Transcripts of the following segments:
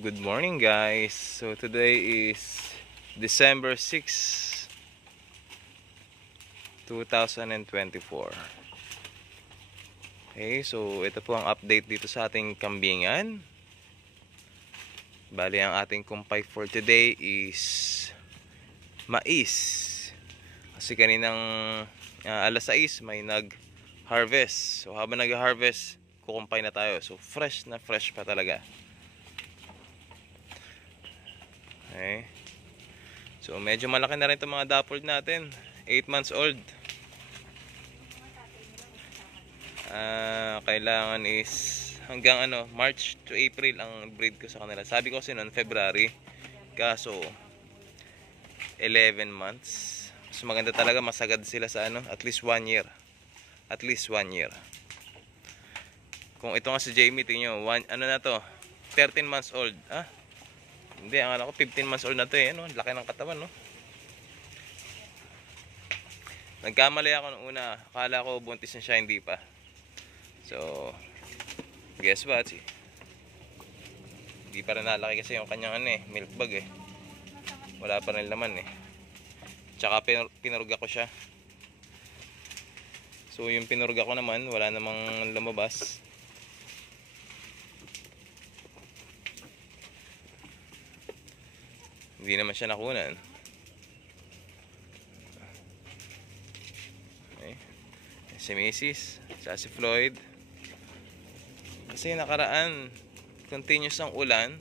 Good morning guys. So today is December 6, 2024. Okay, so ito po ang update dito sa ating kambingan. Bali ang ating kumpay for today is mais. Kasi kaninang alas 6 may nag-harvest. So habang nag-harvest, kukumpay na tayo. So fresh na fresh pa talaga. Okay. So medyo malaki na rin itong mga dappled natin. 8 months old. Kailangan is hanggang March to April ang breed ko sa kanila. Sabi ko kasi noon February. Kaso 11 months. Mas maganda talaga masagad sila sa at least 1 year. At least 1 year. Kung ito nga si Jamie, tingnan nyo, na to? 13 months old. Hindi, ang alam ko 15 months old na to eh. Laki ng katawan, no? Nagkamali ako nung una. Akala ko buntis na siya, hindi pa. So, guess what? Hindi pa rin nalaki kasi yung kanyang milk bag eh. Wala pa rin laman eh. Tsaka pinurga ko siya. So, yung pinurga ko naman, wala namang lumabas. Hindi naman siya nakunan. Okay. Si Mrs. Sa si Floyd. Kasi nakaraan, continuous ang ulan.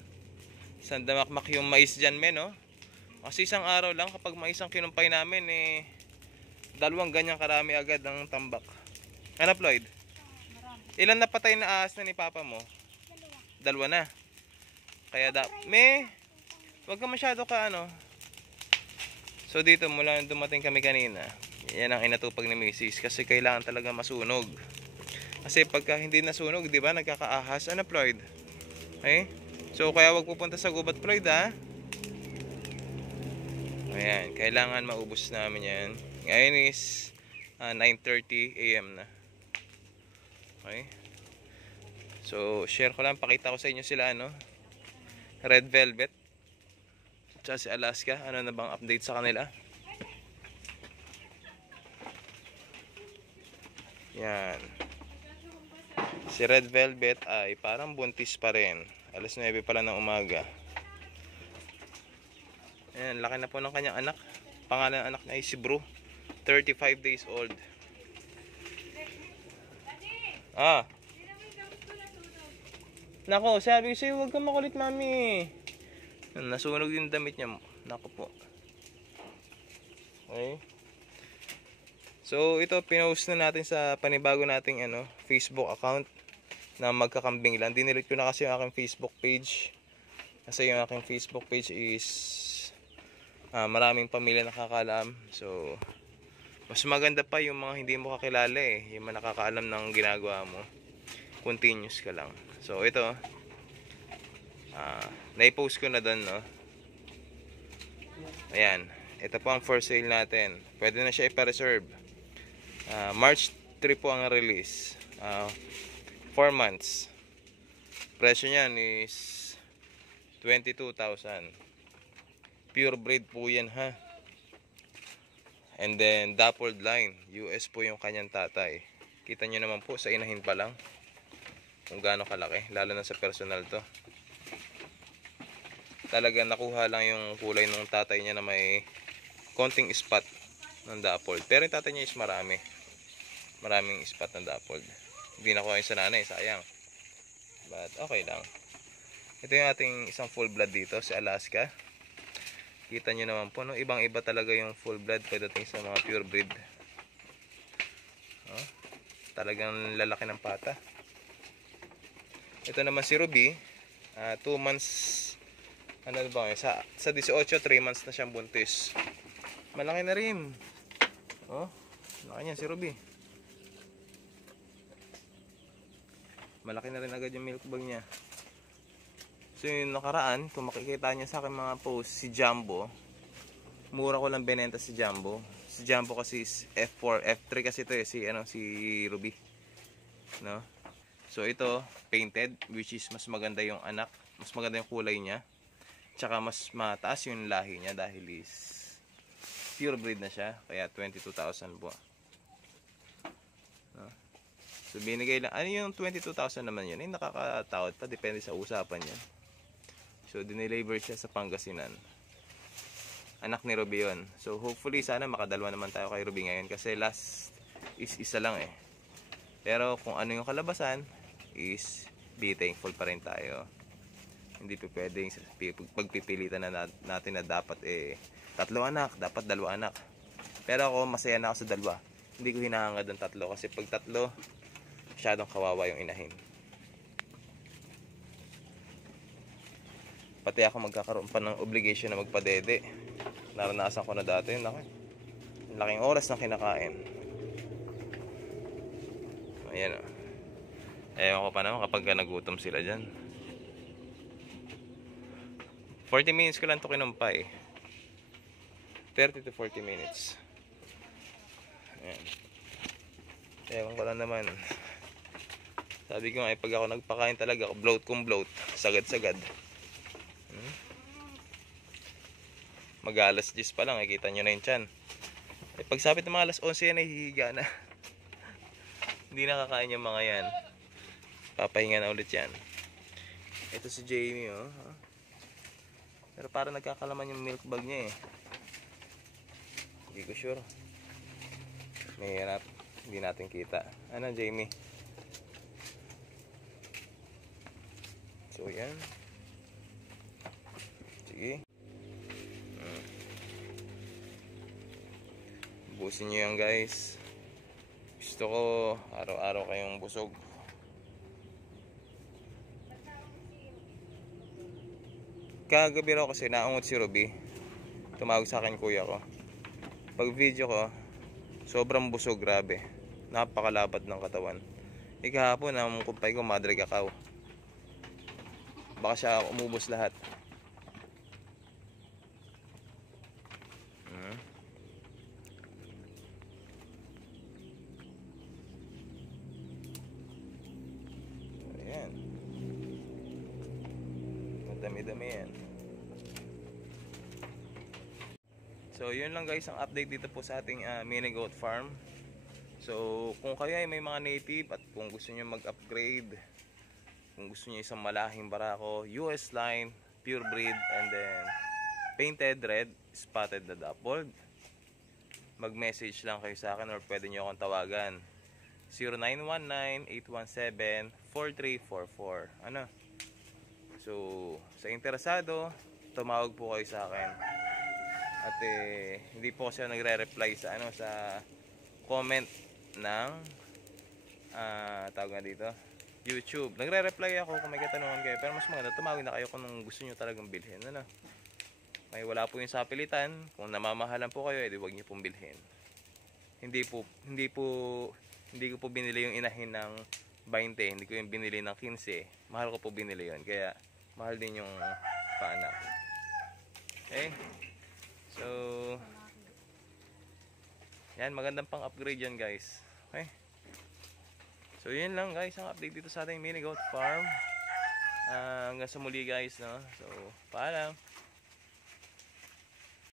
Sandamakmak yung mais dyan, men, no? Kasi isang araw lang, kapag mais ang kinumpay namin, dalawang ganyan karami agad ang tambak. Ano, Floyd? Ilan napatay na ahas na ni Papa mo? Dalawa na. Kaya wag ka masyado ka So dito mula dumating kami kanina, yan ang inatupag ni Mrs. Kasi kailangan talaga masunog. Kasi pagka hindi nasunog, di ba, nagkakaahas. Ano, Floyd? Okay? So kaya wag pupunta sa gubat, Floyd, ha? Ayan, kailangan maubos namin yan. Ngayon is 9:30 AM na. Okay? So share ko lang, pakita ko sa inyo sila Red Velvet tsaka si Alaska. Ano na bang update sa kanila? Yan. Si Red Velvet ay parang buntis pa rin. Alas 9 pala ng umaga. Ayan, laki na po ng kanyang anak. Pangalan ng anak na ay si Bru. 35 days old. Nako, sabi ko sa'yo, huwag kang makulit, mami. Nasunog yung damit niya. Nako po. Okay. So, ito, pinost na natin sa panibago nating Facebook account na magkakambing lang. Dinilit ko na kasi yung aking Facebook page. Kasi yung aking Facebook page is maraming pamilya nakakaalam. So, mas maganda pa yung mga hindi mo kakilala eh. Yung mga nakakaalam ng ginagawa mo. Continuous ka lang. So, ito. Na-post ko na doon, no? Ayan. Ito po ang for sale natin. Pwede na siya ipa-reserve. March 3 po ang release. 4 months. Presyo niyan is 22,000. Pure breed po yan, ha? And then, dappled line. US po yung kanyang tatay. Kita nyo naman po, sa inahin pa lang. Kung gaano kalaki. Lalo na sa personal to. Talagang nakuha lang yung kulay ng tatay niya na may konting spot ng dappled. Pero yung tatay niya is marami. Maraming spot ng dappled. Hindi nakuha yung sa nanay, sayang. But okay lang. Ito yung ating isang full blood dito, si Alaska. Kita nyo naman po, no? Ibang iba talaga yung full blood pagdating sa mga pure breed. Talagang lalaki ng pata. Ito naman si Ruby. 2 months. Ano ba? Sa 18, 3 months na siyang buntis. Malaki na rin. Malaki niya si Ruby. Malaki na rin agad yung milk bag niya. So yung nakaraan, kung makikita niyo sa akin mga post, si Jumbo. Mura ko lang binenta si Jumbo. Si Jumbo kasi is F4, F3 kasi ito si Ruby. No? So ito, painted, which is mas maganda yung anak, mas maganda yung kulay niya. Tsaka mas mataas yung lahi niya dahil is pure breed na siya, kaya 22,000 po. No? So binigay lang, ano yung 22,000 naman yun? Eh, nakakatawad pa, depende sa usapan niya. So dineliver siya sa Pangasinan. Anak ni Ruby yun. So hopefully sana makadalwa naman tayo kay Ruby ngayon kasi last is isa lang eh. Pero kung ano yung kalabasan is be thankful pa rin tayo. Hindi pa pwedeng pagpipilitan na natin na dapat tatlo anak, dapat dalawa anak. Pero ako masaya na ako sa dalawa. Hindi ko hinahangad ng tatlo kasi pag tatlo masyadong kawawa yung inahin. Pati ako magkakaroon pa ng obligation na magpadede. Naranasan ko na dati yun. Laking oras na kinakain. Ayan o. Ewan ko pa naman kapag nagutom sila dyan. 40 minutes ko lang ito kinumpay. 30 to 40 minutes. Ayan. Ewan ko lang naman. Sabi ko nga, pag ako nagpakain talaga, bloat kung bloat. Sagad-sagad. Mag-alas 10 pa lang, kita nyo na yung tiyan. Pag sabit ng mga alas 11 yan, hihiga na. Hindi nakakain yung mga yan. Papahinga na ulit yan. Ito si Jamie, oh. Pero parang nagkakalaman yung milk bag niya eh. Hindi ko sure. May hanap. Hindi natin kita. Ano, Jamie? So, yan. Sige. Busin nyo yan, guys. Gusto ko araw-araw kayong busog. Kagabi raw kasi naungot si Ruby. Tumawag sa akin kuya ko. Pag video ko, sobrang busog, grabe. Napakalapad ng katawan. Ikahapon, namukumpay ko, madre kakao. Baka siya umubos lahat. Ayan. Madami-dami yan. So yun lang guys ang update dito po sa ating mini goat farm. So kung kayo ay may mga native at kung gusto niyo mag-upgrade, kung gusto niyo isang malahing barako, US line, pure breed, and then painted red, spotted na dappled, mag-message lang kayo sa akin or pwede niyo akong tawagan 0919-817-4344. Ano? So sa interesado, tumawag po kayo sa akin. At hindi po kasi nagre-reply sa sa comment ng tawag nga dito, YouTube. Nagre-reply ako kung may katanungan kayo, pero mas maganda tumawag na kayo kung gusto niyo talagang bilhin. Ano? May wala po yung sapilitan. Kung namamahalan po kayo, edi wag niyo pong bilhin. Hindi ko po binili yung inahin ng 20, hindi ko yung binili ng 15. Mahal ko po binili yun, kaya mahal din yung paanak. Okay? So, yan, magandang pang upgrade yan guys. Okay? So, yun lang guys ang update dito sa ating mini goat farm. Hanggang sa muli guys, no? So, paalam.